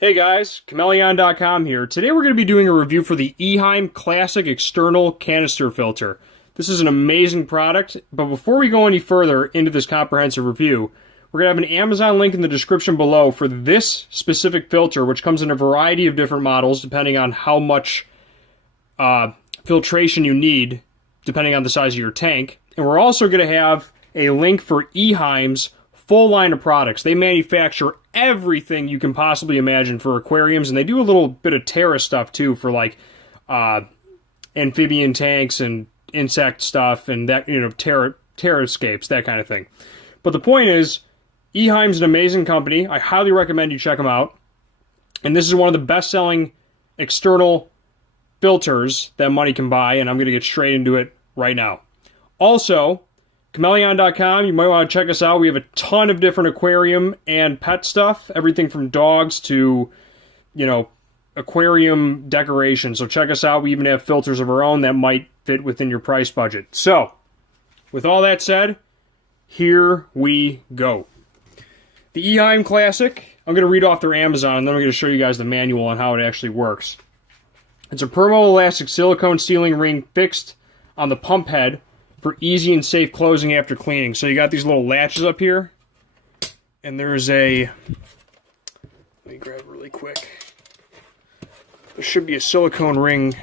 Hey guys, Chmelaeon.com here. Today we're going to be doing a review for the Eheim Classic External Canister Filter. This is an amazing product, but before we go any further into this comprehensive review, we're going to have an Amazon link in the description below for this specific filter, which comes in a variety of different models depending on how much filtration you need, depending on the size of your tank. And we're also going to have a link for Eheim's full line of products. They manufacture everything you can possibly imagine for aquariums, and they do a little bit of terra stuff too for like amphibian tanks and insect stuff and that, you know, terrascapes, that kind of thing. But the point is, Eheim's an amazing company. I highly recommend you check them out. And this is one of the best-selling external filters that money can buy, and I'm going to get straight into it right now. Also, Chmelaeon.com, you might want to check us out. We have a ton of different aquarium and pet stuff, everything from dogs to, you know, aquarium decoration. So check us out. We even have filters of our own that might fit within your price budget. So, with all that said, here we go. The Eheim Classic, I'm going to read off their Amazon, and then I'm going to show you guys the manual on how it actually works. It's a permo-elastic silicone sealing ring fixed on the pump head for easy and safe closing after cleaning. So you got these little latches up here, and there's a, let me grab it really quick. There should be a silicone ring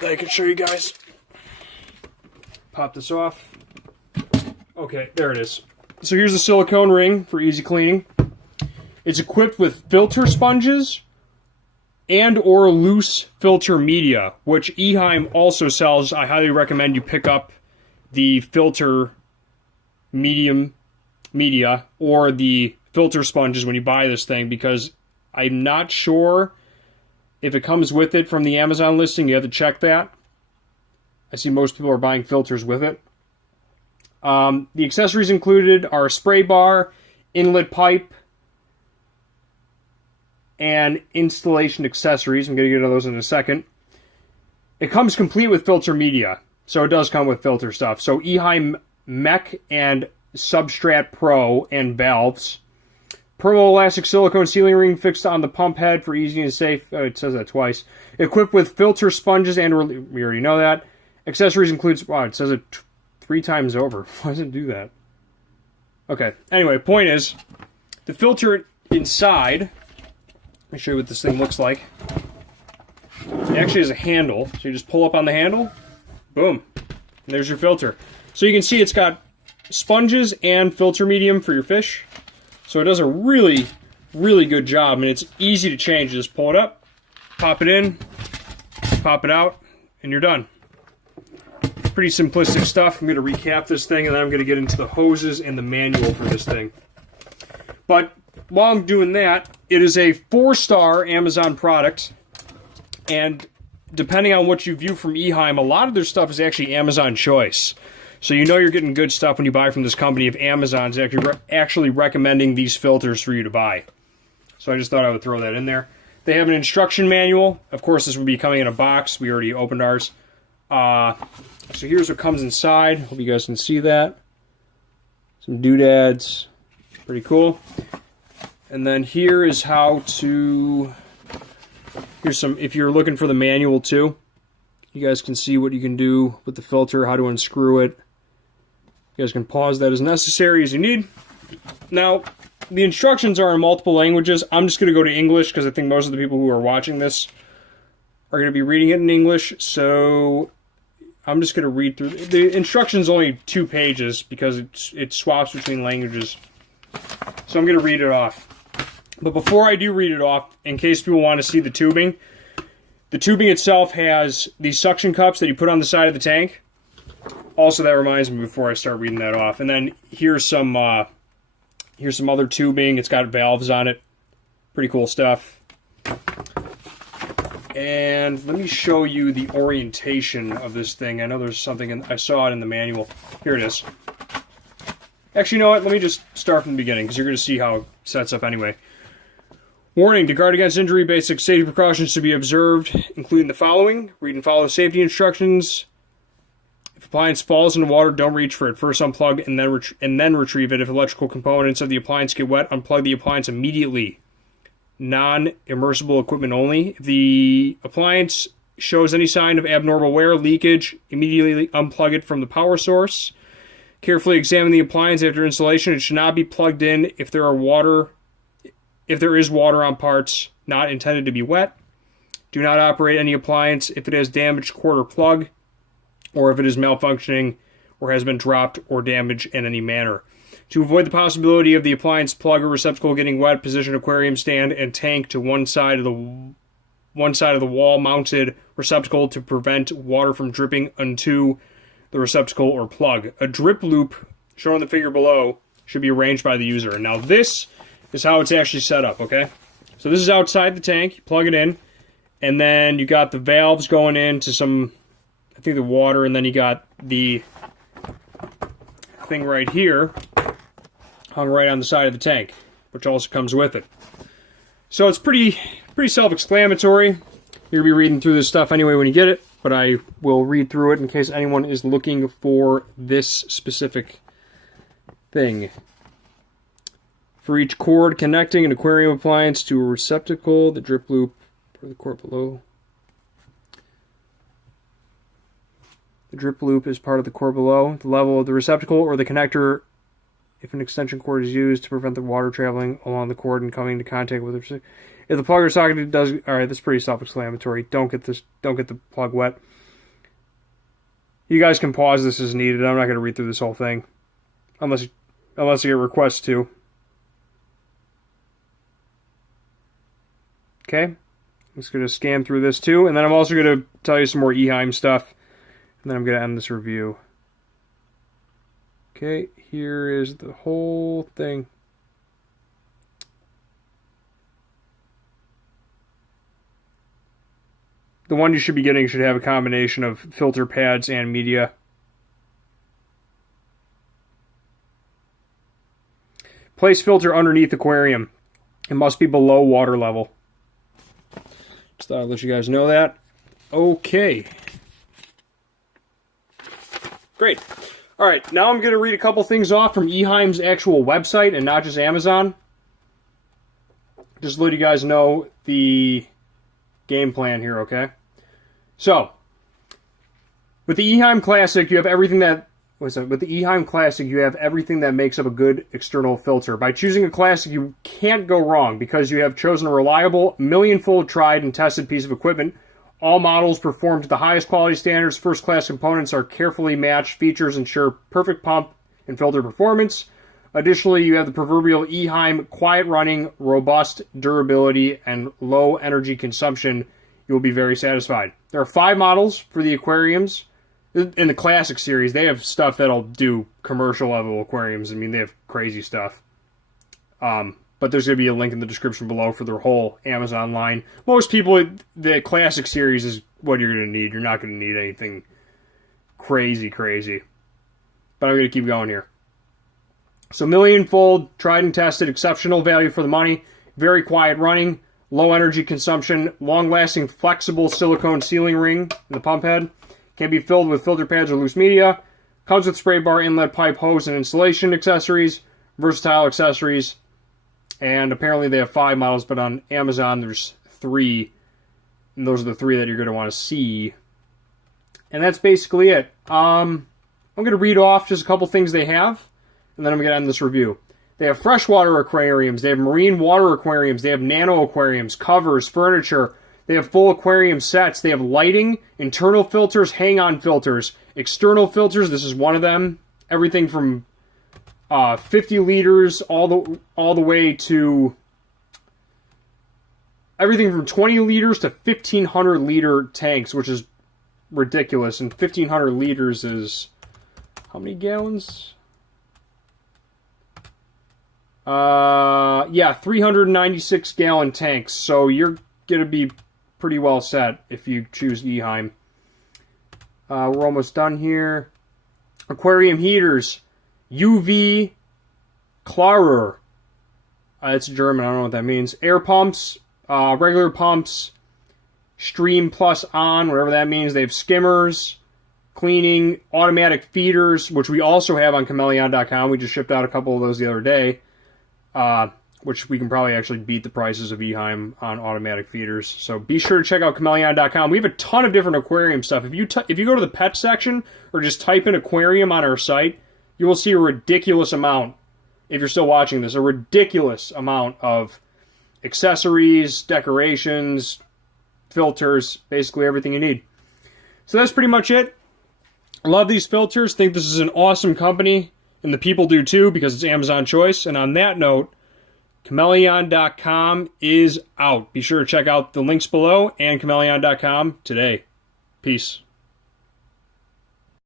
that I can show you guys. Pop this off. Okay, there it is. So here's the silicone ring for easy cleaning. It's equipped with filter sponges and or loose filter media, which Eheim also sells. I highly recommend you pick up the filter media or the filter sponges when you buy this thing, because I'm not sure if it comes with it from the Amazon listing. You have to check that. I see most people are buying filters with it. The accessories included are a spray bar, inlet pipe, and installation accessories. I'm going to get into those in a second. It comes complete with filter media. So it does come with filter stuff. So Eheim Mech and Substrat Pro and valves. Permo-elastic silicone sealing ring fixed on the pump head for easy and safe. It says that twice. Equipped with filter sponges and we already know that. Accessories includes. Wow, it says it 3 times over. Why does it do that? Okay. Anyway, point is, the filter inside. Let me show you what this thing looks like. It actually has a handle, so you just pull up on the handle. Boom. And there's your filter. So you can see it's got sponges and filter medium for your fish. So it does a really, really good job. And it's easy to change. You just pull it up, pop it in, pop it out, and you're done. Pretty simplistic stuff. I'm going to recap this thing, and then I'm going to get into the hoses and the manual for this thing. But while I'm doing that, it is a 4-star Amazon product. And depending on what you view from Eheim, a lot of their stuff is actually Amazon choice. So you know you're getting good stuff when you buy from this company if Amazon's actually recommending these filters for you to buy. So I just thought I would throw that in there. They have an instruction manual. Of course, this would be coming in a box. We already opened ours. So here's what comes inside. Hope you guys can see that. Some doodads. Pretty cool. And then here is how to... Here's some, if you're looking for the manual too, you guys can see what you can do with the filter, how to unscrew it. You guys can pause that as necessary as you need. Now, the instructions are in multiple languages. I'm just going to go to English because I think most of the people who are watching this are going to be reading it in English. So I'm just going to read through. The instructions only 2 pages because it swaps between languages. So I'm going to read it off. But before I do read it off, in case people want to see the tubing itself has these suction cups that you put on the side of the tank. Also, that reminds me before I start reading that off. And then here's some other tubing. It's got valves on it. Pretty cool stuff. And let me show you the orientation of this thing. I know there's something, I saw it in the manual. Here it is. Actually, you know what? Let me just start from the beginning because you're going to see how it sets up anyway. Warning, to guard against injury, basic safety precautions to be observed, including the following. Read and follow safety instructions. If appliance falls into water, don't reach for it. First unplug and then retrieve it. If electrical components of the appliance get wet, unplug the appliance immediately. non-immersible equipment only. If the appliance shows any sign of abnormal wear, leakage, immediately unplug it from the power source. Carefully examine the appliance after installation. It should not be plugged in if there is water on parts not intended to be wet. Do not operate any appliance if it has damaged cord or plug, or if it is malfunctioning or has been dropped or damaged in any manner. To avoid the possibility of the appliance plug or receptacle getting wet, position aquarium stand and tank to one side of the wall-mounted receptacle to prevent water from dripping onto the receptacle or plug. A drip loop, shown in the figure below, should be arranged by the user. Now this is how it's actually set up, okay? So this is outside the tank. You plug it in, and then you got the valves going into some, I think, the water, and then you got the thing right here hung right on the side of the tank, which also comes with it. So it's pretty self-explanatory. You're going to be reading through this stuff anyway when you get it, but I will read through it in case anyone is looking for this specific thing. For each cord connecting an aquarium appliance to a receptacle, the drip loop for the cord below. The drip loop is part of the cord below. The level of the receptacle or the connector, if an extension cord is used to prevent the water traveling along the cord and coming into contact with the... If the plug or socket does... Alright, that's pretty self-explanatory. Don't get the plug wet. You guys can pause this as needed. I'm not going to read through this whole thing. Unless you get requests to. Okay? I'm just going to scan through this too. And then I'm also going to tell you some more Eheim stuff. And then I'm going to end this review. Okay, here is the whole thing. The one you should be getting should have a combination of filter pads and media. Place filter underneath aquarium. It must be below water level. Just thought I'd let you guys know that. Okay. Great. All right, now I'm going to read a couple things off from Eheim's actual website and not just Amazon. Just to let you guys know the game plan here, okay? So, with the Eheim Classic, you have everything that... With the Eheim Classic, you have everything that makes up a good external filter. By choosing a Classic, you can't go wrong because you have chosen a reliable, million-fold tried and tested piece of equipment. All models perform to the highest quality standards. First-class components are carefully matched. Features ensure perfect pump and filter performance. Additionally, you have the proverbial Eheim quiet running, robust durability, and low energy consumption. You will be very satisfied. There are 5 models for the aquariums. In the Classic series, they have stuff that'll do commercial-level aquariums. I mean, they have crazy stuff. But there's going to be a link in the description below for their whole Amazon line. Most people, the Classic series is what you're going to need. You're not going to need anything crazy. But I'm going to keep going here. So million-fold, tried and tested, exceptional value for the money, very quiet running, low energy consumption, long-lasting flexible silicone sealing ring in the pump head, can be filled with filter pads or loose media, comes with spray bar, inlet pipe, hose, and installation accessories, versatile accessories, and apparently they have 5 models, but on Amazon there's 3, and those are the 3 that you're going to want to see. And that's basically it. I'm going to read off just a couple things they have, and then I'm going to end this review. They have freshwater aquariums, they have marine water aquariums, they have nano aquariums, covers, furniture, they have full aquarium sets, they have lighting, internal filters, hang-on filters, external filters, this is one of them, everything from 50 liters all the way to everything from 20 liters to 1,500 liter tanks, which is ridiculous. And 1,500 liters is how many gallons? Yeah, 396 gallon tanks. So you're gonna be pretty well set if you choose Eheim. We're almost done here. Aquarium heaters. UV Klarer. It's German, I don't know what that means. Air pumps, regular pumps, stream plus on, whatever that means. They have skimmers, cleaning, automatic feeders, which we also have on Chmelaeon.com. We just shipped out a couple of those the other day. which we can probably actually beat the prices of Eheim on automatic feeders. So be sure to check out Chmelaeon.com. We have a ton of different aquarium stuff. If you go to the pet section or just type in aquarium on our site, you will see a ridiculous amount, if you're still watching this, a ridiculous amount of accessories, decorations, filters, basically everything you need. So that's pretty much it. Love these filters. Think this is an awesome company, and the people do too because it's Amazon choice. And on that note, Chmelaeon.com is out. Be sure to check out the links below and Chmelaeon.com today. Peace.